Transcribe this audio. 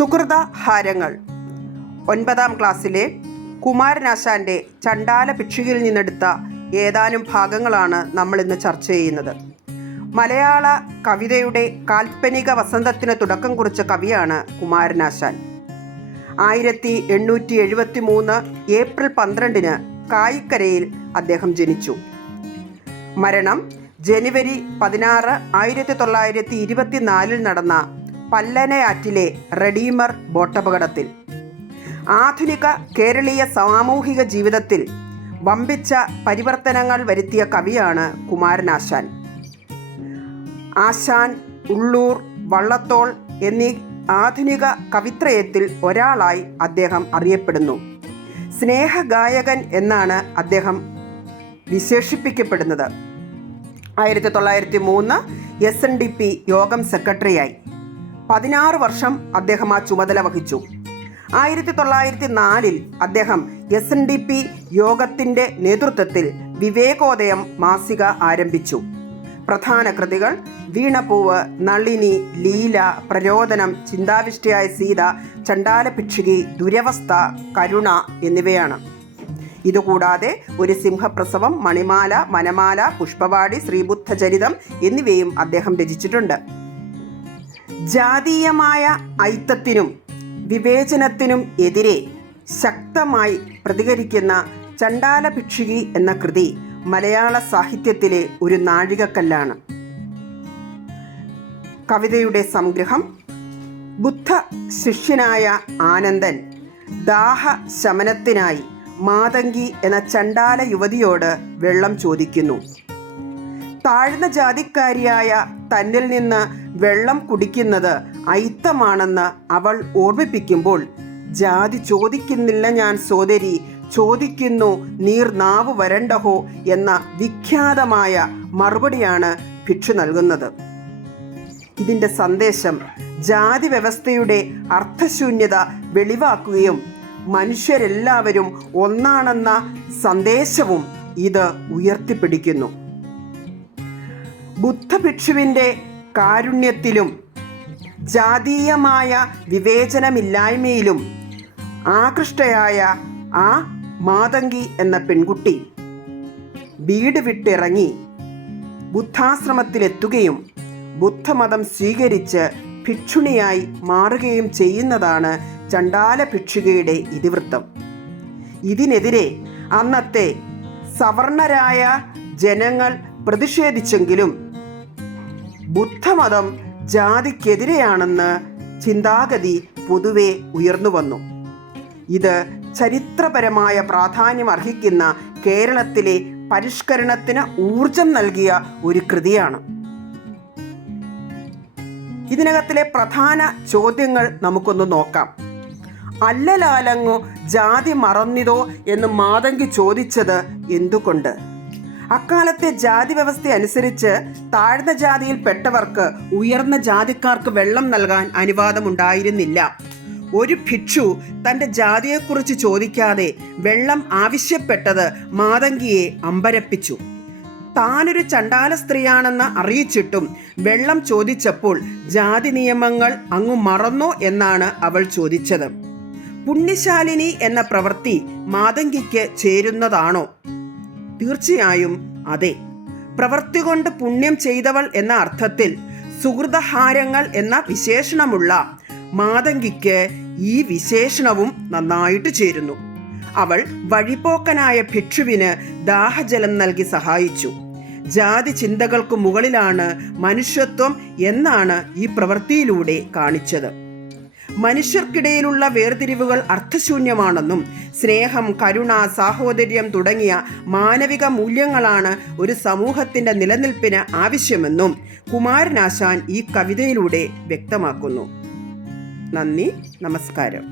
സുഹൃത ഹാരങ്ങൾ 9ാം ക്ലാസ്സിലെ കുമാരനാശാൻ്റെ ചണ്ടാല ഭിക്ഷുകിൽ നിന്നെടുത്ത ഏതാനും ഭാഗങ്ങളാണ് നമ്മളിന്ന് ചർച്ച ചെയ്യുന്നത്. മലയാള കവിതയുടെ കാൽപ്പനിക വസന്തത്തിന് തുടക്കം കുറിച്ച കവിയാണ് കുമാരനാശാൻ. 1873 ഏപ്രിൽ 12 കായിക്കരയിൽ അദ്ദേഹം ജനിച്ചു. മരണം ജനുവരി 16, 1924 നടന്ന പല്ലനയാറ്റിലെ റെഡീമർ ബോട്ടപകടത്തിൽ. ആധുനിക കേരളീയ സാമൂഹിക ജീവിതത്തിൽ വമ്പിച്ച പരിവർത്തനങ്ങൾ വരുത്തിയ കവിയാണ് കുമാരനാശാൻ. ആശാൻ, ഉള്ളൂർ, വള്ളത്തോൾ എന്നീ ആധുനിക കവിത്രയത്തിൽ ഒരാളായി അദ്ദേഹം അറിയപ്പെടുന്നു. സ്നേഹഗായകൻ എന്നാണ് അദ്ദേഹം വിശേഷിപ്പിക്കപ്പെടുന്നത്. 1903 SNDP യോഗം സെക്രട്ടറിയായി 16 വർഷം അദ്ദേഹം ആ ചുമതല വഹിച്ചു. 1904 അദ്ദേഹം SNDP യോഗത്തിൻ്റെ നേതൃത്വത്തിൽ വിവേകോദയം മാസിക ആരംഭിച്ചു. പ്രധാന കൃതികൾ വീണപ്പൂവ്, നളിനി, ലീല, പ്രരോദനം, ചിന്താവിഷ്ടയായ സീത, ചണ്ടാല ഭിക്ഷുകി, ദുരവസ്ഥ, കരുണ എന്നിവയാണ്. ഇതുകൂടാതെ ഒരു സിംഹപ്രസവം, മണിമാല, മനമാല, പുഷ്പവാടി, ശ്രീബുദ്ധചരിതം എന്നിവയും അദ്ദേഹം രചിച്ചിട്ടുണ്ട്. ജാതീയമായ ഐത്തത്തിനും വിവേചനത്തിനും എതിരെ ശക്തമായി പ്രതികരിക്കുന്ന ചണ്ടാല ഭിക്ഷുകി എന്ന കൃതി മലയാള സാഹിത്യത്തിലെ ഒരു നാഴികക്കല്ലാണ്. കവിതയുടെ സംഗ്രഹം: ബുദ്ധ ശിഷ്യനായ ആനന്ദൻ ദാഹ ശമനത്തിനായി മാതങ്കി എന്ന ചണ്ടാല യുവതിയോട് വെള്ളം ചോദിക്കുന്നു. താഴ്ന്ന ജാതിക്കാരിയായ തന്നിൽ നിന്ന് വെള്ളം കുടിക്കുന്നത് അയിത്തമാണെന്ന് അവൾ ഓർമ്മിപ്പിക്കുമ്പോൾ, ജാതി ചോദിക്കുന്നില്ല ഞാൻ സോദരി, ചോദിക്കുന്നു നീർ നാവ് വരണ്ടഹോ എന്ന വിഖ്യാതമായ മറുപടിയാണ് ഭിക്ഷു നൽകുന്നത്. ഇതിൻ്റെ സന്ദേശം ജാതി വ്യവസ്ഥയുടെ അർത്ഥശൂന്യത വെളിവാക്കുകയും മനുഷ്യരെല്ലാവരും ഒന്നാണെന്ന സന്ദേശവും ഇത് ഉയർത്തിപ്പിടിക്കുന്നു. ബുദ്ധഭിക്ഷുവിൻ്റെ കാരുണ്യത്തിലും ജാതീയമായ വിവേചനമില്ലായ്മയിലും ആകൃഷ്ടയായ ആ മാതങ്കി എന്ന പെൺകുട്ടി വീട് വിട്ടിറങ്ങി ബുദ്ധാശ്രമത്തിലെത്തുകയും ബുദ്ധമതം സ്വീകരിച്ച് ഭിക്ഷുണിയായി മാറുകയും ചെയ്യുന്നതാണ് ചണ്ടാല ഭിക്ഷുകയുടെ ഇതിവൃത്തം. ഇതിനെതിരെ അന്നത്തെ സവർണരായ ജനങ്ങൾ പ്രതിഷേധിച്ചെങ്കിലും ബുദ്ധമതം ജാതിക്കെതിരെയാണെന്ന് ചിന്താഗതി പൊതുവെ ഉയർന്നു വന്നു. ഇത് ചരിത്രപരമായ പ്രാധാന്യം അർഹിക്കുന്ന കേരളത്തിലെ പരിഷ്കരണത്തിന് ഊർജം നൽകിയ ഒരു കൃതിയാണ്. ഇതിനകത്തിലെ പ്രധാന ചോദ്യങ്ങൾ നമുക്കൊന്ന് നോക്കാം. അല്ലലാലങ്ങു ജാതി മറന്നിതോ എന്ന് മാതങ്കി ചോദിച്ചത് എന്തുകൊണ്ട്? അക്കാലത്തെ ജാതി വ്യവസ്ഥ അനുസരിച്ച് താഴ്ന്ന ജാതിയിൽപ്പെട്ടവർക്ക് ഉയർന്ന ജാതിക്കാർക്ക് വെള്ളം നൽകാൻ അനുവാദമുണ്ടായിരുന്നില്ല. ഒരു ഭിക്ഷു തൻ്റെ ജാതിയെക്കുറിച്ച് ചോദിക്കാതെ വെള്ളം ആവശ്യപ്പെട്ടത് മാതങ്കിയെ അമ്പരപ്പിച്ചു. താനൊരു ചണ്ടാല സ്ത്രീയാണെന്ന് അറിയിച്ചിട്ടും വെള്ളം ചോദിച്ചപ്പോൾ ജാതി നിയമങ്ങൾ അങ്ങു മറന്നോ എന്നാണ് അവൾ ചോദിച്ചത്. പുണ്യശാലിനി എന്ന പ്രവൃത്തി മാതങ്കിക്ക് ചേരുന്നതാണോ? തീർച്ചയായും അതെ. പ്രവൃത്തി കൊണ്ട് പുണ്യം ചെയ്തവൾ എന്ന അർത്ഥത്തിൽ സുഹൃതഹാരങ്ങൾ എന്ന വിശേഷണമുള്ള മാതങ്കിക്ക് ഈ വിശേഷണവും നന്നായിട്ട് ചേരുന്നു. അവൾ വഴിപോക്കനായ ഭിക്ഷുവിന് ദാഹജലം നൽകി സഹായിച്ചു. ജാതി ചിന്തകൾക്ക് മുകളിലാണ് മനുഷ്യത്വം എന്നാണ് ഈ പ്രവൃത്തിയിലൂടെ കാണിച്ചത്. മനുഷ്യർക്കിടയിലുള്ള വേർതിരിവുകൾ അർത്ഥശൂന്യമാണെന്നും സ്നേഹം, കരുണ, സാഹോദര്യം തുടങ്ങിയ മാനവിക മൂല്യങ്ങളാണ് ഒരു സമൂഹത്തിൻ്റെ നിലനിൽപ്പിന് ആവശ്യമെന്നും കുമാരനാശാൻ ഈ കവിതയിലൂടെ വ്യക്തമാക്കുന്നു. നന്ദി, നമസ്കാരം.